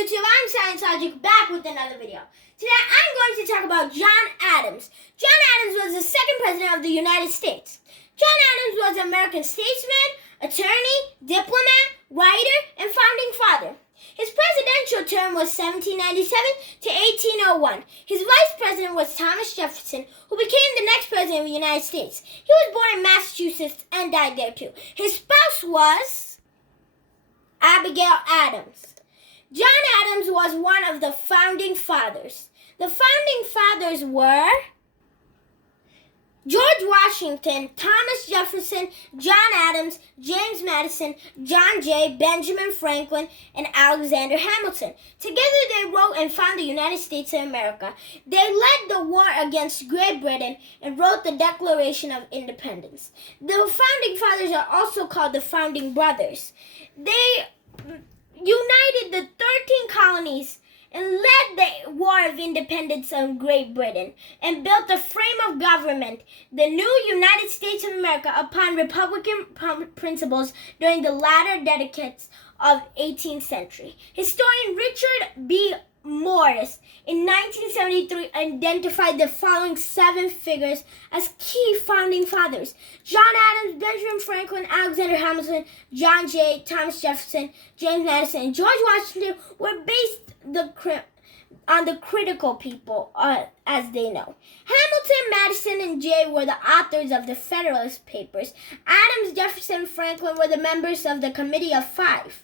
YouTube, I'm Science Logic back with another video. Today I'm going to talk about John Adams. John Adams was the second president of the United States. John Adams was an American statesman, attorney, diplomat, writer, and founding father. His presidential term was 1797 to 1801. His vice president was Thomas Jefferson, who became the next president of the United States. He was born in Massachusetts and died there too. His spouse was Abigail Adams. John Adams was one of the founding fathers. The founding fathers were George Washington, Thomas Jefferson, John Adams, James Madison, John Jay, Benjamin Franklin, and Alexander Hamilton. Together they wrote and founded the United States of America. They led the war against Great Britain and wrote the Declaration of Independence. The founding fathers are also called the Founding Brothers. They united the 13 colonies and led the War of Independence of Great Britain and built the frame of government, the new United States of America, upon Republican principles during the latter decades of 18th century. Historian Richard B. Morris in 1973 identified the following 7 figures as key founding fathers: John Adams, Benjamin Franklin, Alexander Hamilton, John Jay, Thomas Jefferson, James Madison, and George Washington were based on the critical people, as they know. Hamilton, Madison, and Jay were the authors of the Federalist Papers. Adams, Jefferson, and Franklin were the members of the Committee of Five,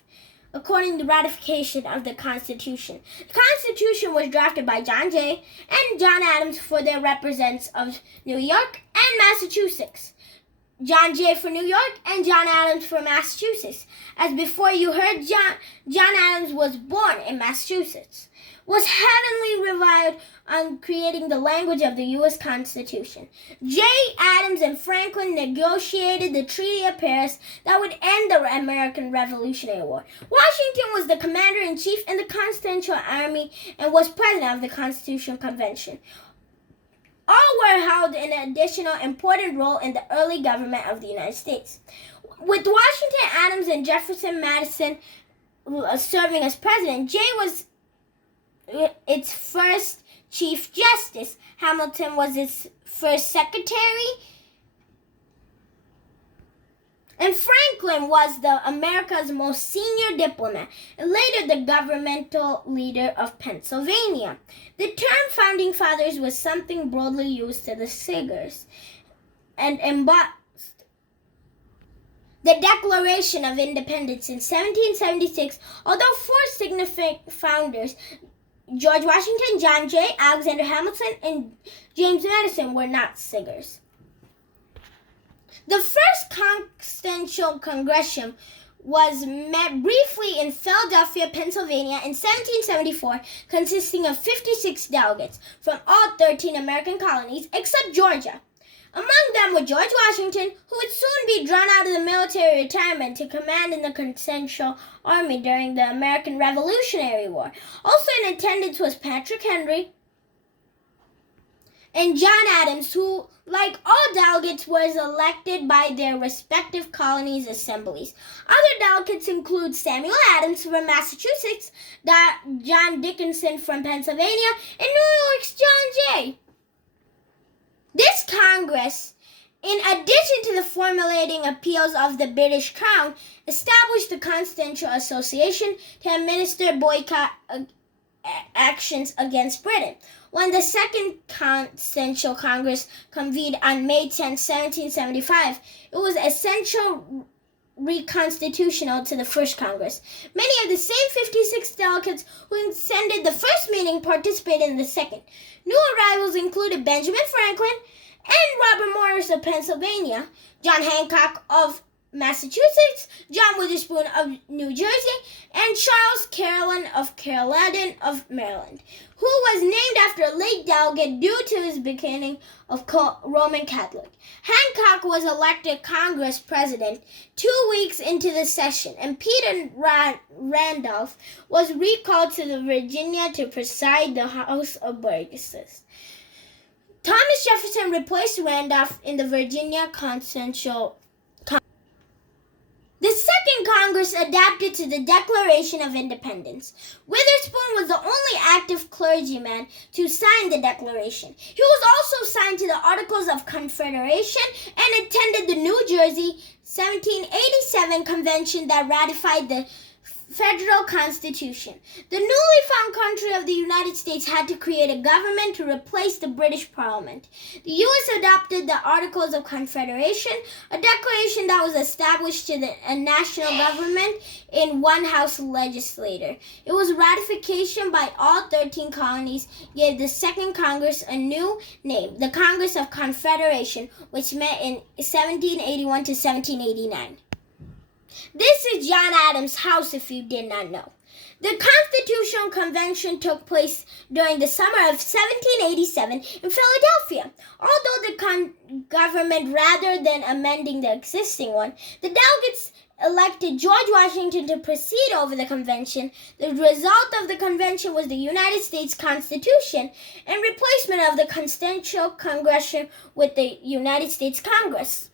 according to the ratification of the Constitution. The Constitution was drafted by John Jay and John Adams for their representatives of New York and Massachusetts. John Jay for New York and John Adams for Massachusetts. As before you heard, John Adams was born in Massachusetts, was heavily relied on creating the language of the U.S. Constitution. Jay, Adams, and Franklin negotiated the Treaty of Paris that would end the American Revolutionary War. Washington was the commander-in-chief in the Continental Army and was president of the Constitutional Convention. All were held an additional important role in the early government of the United States. With Washington, Adams, and Jefferson, Madison serving as president, Jay was its first Chief Justice. Hamilton was its first secretary. And Franklin was America's most senior diplomat and later the governmental leader of Pennsylvania. The term Founding Fathers was something broadly used to the figures and embossed the Declaration of Independence in 1776, although 4 significant founders, George Washington, John Jay, Alexander Hamilton, and James Madison, were not figures. The first Continental Congress was met briefly in Philadelphia, Pennsylvania in 1774, consisting of 56 delegates from all 13 American colonies except Georgia. Among them were George Washington, who would soon be drawn out of the military retirement to command in the Continental Army during the American Revolutionary War. Also in attendance was Patrick Henry and John Adams, who, like all delegates, was elected by their respective colonies' assemblies. Other delegates include Samuel Adams from Massachusetts, John Dickinson from Pennsylvania, and New York's John Jay. This Congress, in addition to the formulating appeals of the British Crown, established the Continental Association to administer boycott actions against Britain. When the Second Continental Congress convened on May 10, 1775, it was essentially reconstitutional to the First Congress. Many of the same 56 delegates who attended the first meeting participated in the second. New arrivals included Benjamin Franklin and Robert Morris of Pennsylvania, John Hancock of Massachusetts, John Witherspoon of New Jersey, and Charles Carrollton of Maryland, who was named after a late delegate due to his beginning of Roman Catholic. Hancock was elected Congress president 2 weeks into the session, and Peter Randolph was recalled to Virginia to preside the House of Burgesses. Thomas Jefferson replaced Randolph in the Virginia Continental The Second Congress adapted to the Declaration of Independence. Witherspoon was the only active clergyman to sign the Declaration. He was also signed to the Articles of Confederation and attended the New Jersey 1787 convention that ratified the federal constitution. The newly found country of the United States had to create a government to replace the British Parliament. The U.S. adopted the Articles of Confederation, a declaration that was established to a national government in one House legislature. It was ratification by all 13 colonies, gave the Second Congress a new name, the Congress of Confederation, which met in 1781 to 1789. This is John Adams' house, if you did not know. The Constitutional Convention took place during the summer of 1787 in Philadelphia. Although the government, rather than amending the existing one, the delegates elected George Washington to preside over the convention. The result of the convention was the United States Constitution and replacement of the Constitutional Convention with the United States Congress.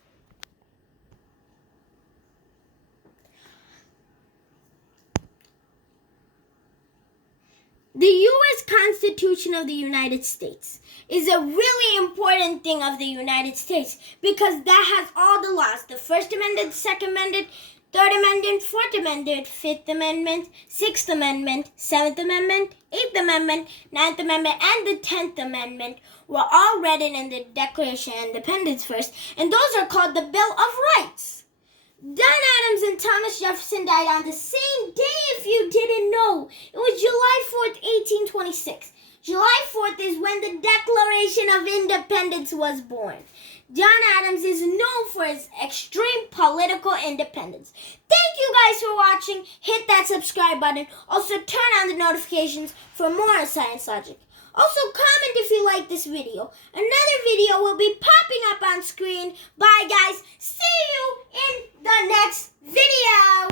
The U.S. Constitution of the United States is a really important thing of the United States because that has all the laws. The First Amendment, Second Amendment, Third Amendment, Fourth Amendment, Fifth Amendment, Sixth Amendment, Seventh Amendment, Eighth Amendment, Ninth Amendment, and the 10th Amendment were all written in the Declaration of Independence first, and those are called the Bill of Rights. John Adams and Thomas Jefferson died on the same day, if you didn't know. It was July 4th, 1826. July 4th is when the Declaration of Independence was born. John Adams is known for his extreme political independence. Thank you guys for watching. Hit that subscribe button. Also, turn on the notifications for more Science Logic. Also, comment if you like this video. Another video will be popping up on screen. Bye, guys.